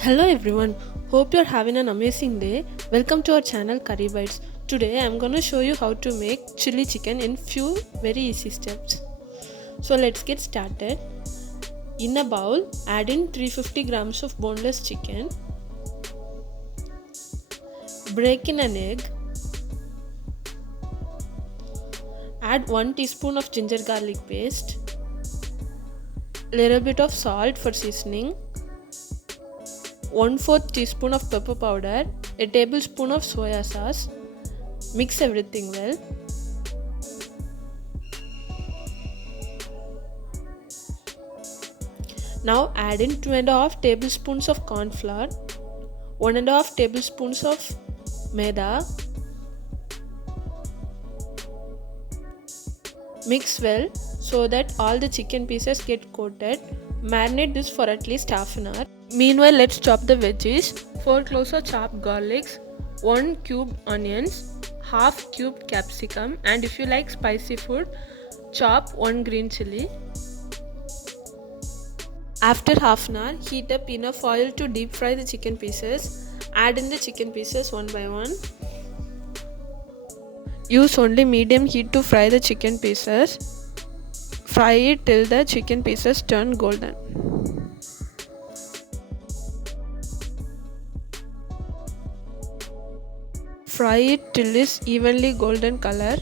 Hello everyone, hope you're having an amazing day. Welcome to our channel Curry Bites. Today I'm gonna show you how to make chili chicken in few very easy steps. So let's get started. In a bowl, add in 350 grams of boneless chicken. Break in an egg. Add 1 teaspoon of ginger garlic paste. Little bit of salt for seasoning. 1/4 teaspoon of pepper powder, a tablespoon of soya sauce. Mix everything well. Now add in 2.5 tablespoons of corn flour, 1.5 tablespoons of maida. Mix well so that all the chicken pieces get coated. Marinate this for at least half an hour. Meanwhile, let's chop the veggies. 4 cloves of chopped garlics, 1 cubed onions, half cubed capsicum, and if you like spicy food, chop 1 green chilli. After half an hour, heat up enough oil to deep fry the chicken pieces. Add in the chicken pieces one by one. Use only medium heat to fry the chicken pieces. Fry it till the chicken pieces turn golden. Fry it till it's evenly golden color.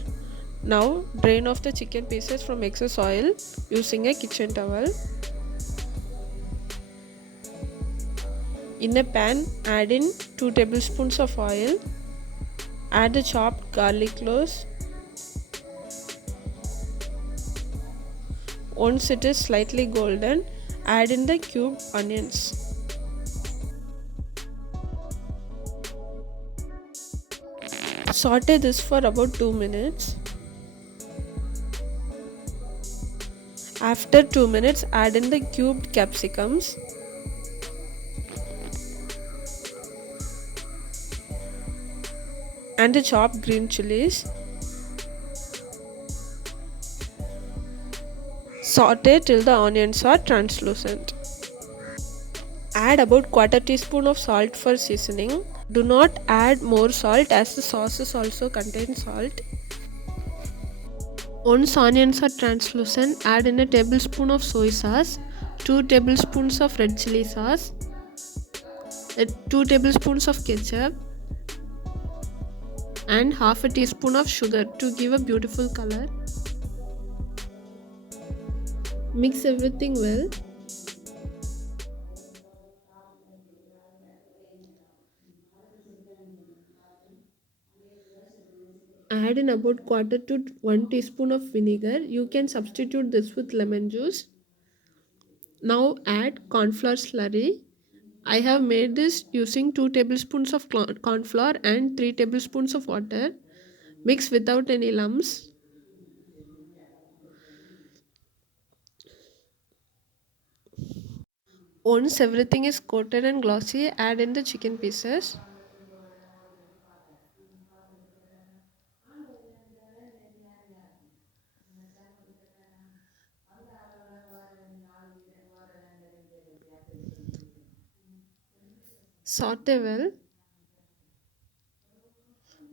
Now drain off the chicken pieces from excess oil using a kitchen towel. In a pan, add in 2 tablespoons of oil. Add the chopped garlic cloves. Once it is slightly golden, add in the cubed onions. Saute this for about 2 minutes. After 2 minutes, add in the cubed capsicums. And the chopped green chilies. Saute till the onions are translucent. Add about quarter teaspoon of salt for seasoning. Do not add more salt as the sauces also contain salt. Once onions are translucent, add in a tablespoon of soy sauce, 2 tablespoons of red chili sauce, 2 tablespoons of ketchup, and half a teaspoon of sugar to give a beautiful color. Mix everything well. Add in about quarter to 1 teaspoon of vinegar. You can substitute this with lemon juice. Now add cornflour slurry. I have made this using 2 tablespoons of corn flour and 3 tablespoons of water. Mix without any lumps. Once everything is coated and glossy, add in the chicken pieces. Saute well.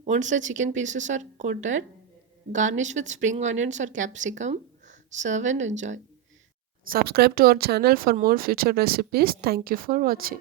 Once the chicken pieces are coated, garnish with spring onions or capsicum. Serve and enjoy. Subscribe to our channel for more future recipes. Thank you for watching.